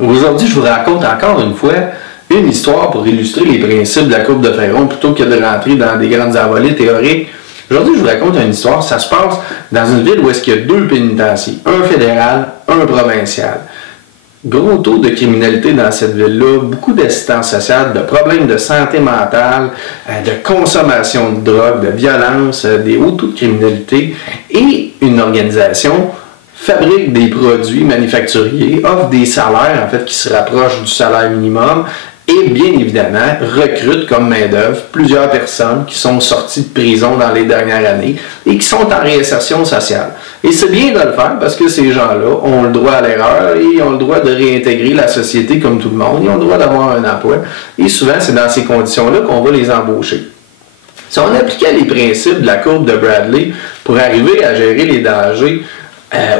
Aujourd'hui, je vous raconte encore une fois une histoire pour illustrer les principes de la courbe de Ferron plutôt que de rentrer dans des grandes envolées théoriques. Aujourd'hui, je vous raconte une histoire. Ça se passe dans une ville où est-ce qu'il y a deux pénitenciers, un fédéral, un provincial. Gros taux de criminalité dans cette ville-là, beaucoup d'assistance sociale, de problèmes de santé mentale, de consommation de drogue, de violence, des hauts taux de criminalité et une organisation fabrique des produits manufacturiers, offre des salaires en fait qui se rapprochent du salaire minimum et bien évidemment recrute comme main-d'œuvre plusieurs personnes qui sont sorties de prison dans les dernières années et qui sont en réinsertion sociale. Et c'est bien de le faire parce que ces gens-là ont le droit à l'erreur et ont le droit de réintégrer la société comme tout le monde. Ils ont le droit d'avoir un emploi et souvent c'est dans ces conditions-là qu'on va les embaucher. Si on appliquait les principes de la courbe de Bradley pour arriver à gérer les dangers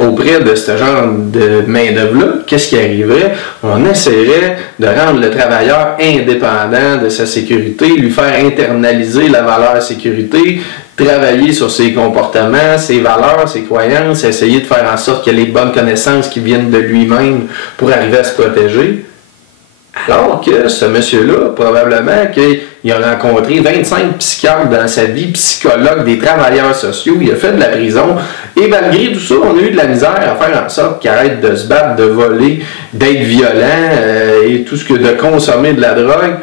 auprès de ce genre de main-d'œuvre-là, qu'est-ce qui arriverait? On essaierait de rendre le travailleur indépendant de sa sécurité, lui faire internaliser la valeur sécurité, travailler sur ses comportements, ses valeurs, ses croyances, essayer de faire en sorte qu'il y ait les bonnes connaissances qui viennent de lui-même pour arriver à se protéger. Alors que ce monsieur-là, probablement qu'il a rencontré 25 psychiatres dans sa vie, psychologues, des travailleurs sociaux, il a fait de la prison, et malgré tout ça, on a eu de la misère à faire en sorte qu'il arrête de se battre, de voler, d'être violent, et tout ce que de consommer de la drogue.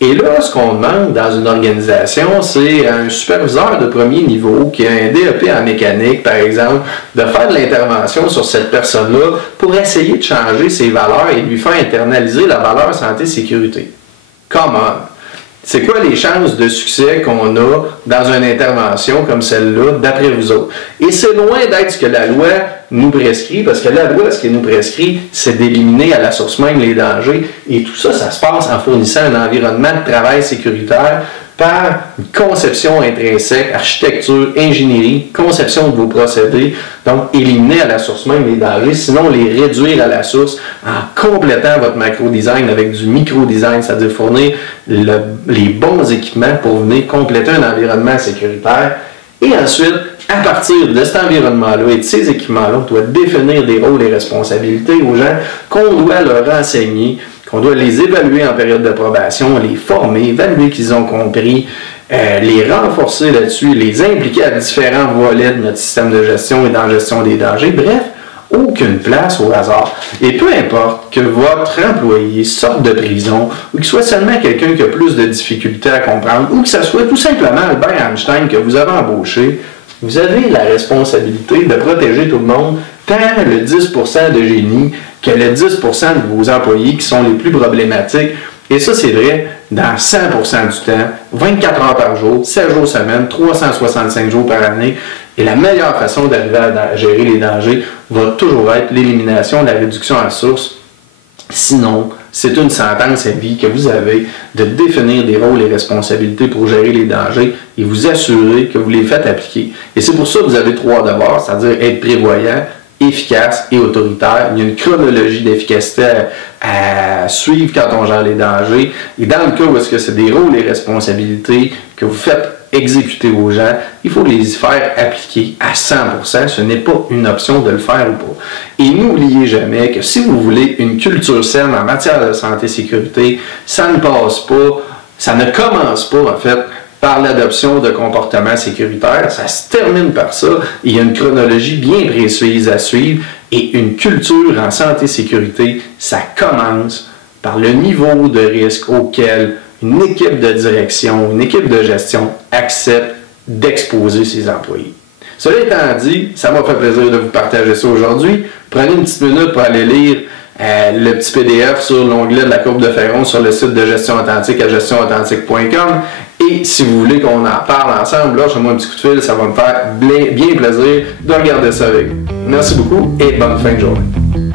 Et là, ce qu'on demande dans une organisation, c'est un superviseur de premier niveau qui a un DEP en mécanique, par exemple, de faire de l'intervention sur cette personne-là pour essayer de changer ses valeurs et de lui faire internaliser la valeur santé-sécurité. Comment? C'est quoi les chances de succès qu'on a dans une intervention comme celle-là, d'après vous autres? Et c'est loin d'être ce que la loi nous prescrit, parce que la loi, ce qu'elle nous prescrit, c'est d'éliminer à la source même les dangers. Et tout ça, ça se passe en fournissant un environnement de travail sécuritaire par une conception intrinsèque, architecture, ingénierie, conception de vos procédés, donc éliminer à la source même les dangers, sinon les réduire à la source en complétant votre macro-design avec du micro-design, c'est-à-dire fournir les bons équipements pour venir compléter un environnement sécuritaire. Et ensuite, à partir de cet environnement-là et de ces équipements-là, on doit définir des rôles et responsabilités aux gens qu'on doit leur enseigner, qu'on doit les évaluer en période de probation, les former, évaluer qu'ils ont compris, les renforcer là-dessus, les impliquer à différents volets de notre système de gestion et dans la gestion des dangers. Bref, aucune place au hasard. Et peu importe que votre employé sorte de prison ou qu'il soit seulement quelqu'un qui a plus de difficultés à comprendre ou que ce soit tout simplement Albert Einstein que vous avez embauché, vous avez la responsabilité de protéger tout le monde, tant le 10% de génie que le 10% de vos employés qui sont les plus problématiques. Et ça, c'est vrai dans 100% du temps, 24 heures par jour, 7 jours semaine, 365 jours par année. Et la meilleure façon d'arriver à gérer les dangers va toujours être l'élimination, la réduction à la source. Sinon, c'est une sentence à vie que vous avez de définir des rôles et responsabilités pour gérer les dangers et vous assurer que vous les faites appliquer. Et c'est pour ça que vous avez 3 devoirs, c'est-à-dire être prévoyant, efficace et autoritaire. Il y a une chronologie d'efficacité à suivre quand on gère les dangers. Et dans le cas où est-ce que c'est des rôles et responsabilités que vous faites exécuter aux gens, il faut les faire appliquer à 100%. Ce n'est pas une option de le faire ou pas. Et n'oubliez jamais que si vous voulez une culture saine en matière de santé et sécurité, ça ne passe pas, ça ne commence pas en fait par l'adoption de comportements sécuritaires. Ça se termine par ça. Il y a une chronologie bien précise à suivre et une culture en santé et sécurité, ça commence par le niveau de risque auquel une équipe de direction, une équipe de gestion accepte d'exposer ses employés. Cela étant dit, ça m'a fait plaisir de vous partager ça aujourd'hui. Prenez une petite minute pour aller lire le petit PDF sur l'onglet de la courbe de Ferron sur le site de Gestion Authentique à gestionauthentique.com. Et si vous voulez qu'on en parle ensemble, lâchez-moi un petit coup de fil, ça va me faire bien plaisir de regarder ça avec vous. Merci beaucoup et bonne fin de journée.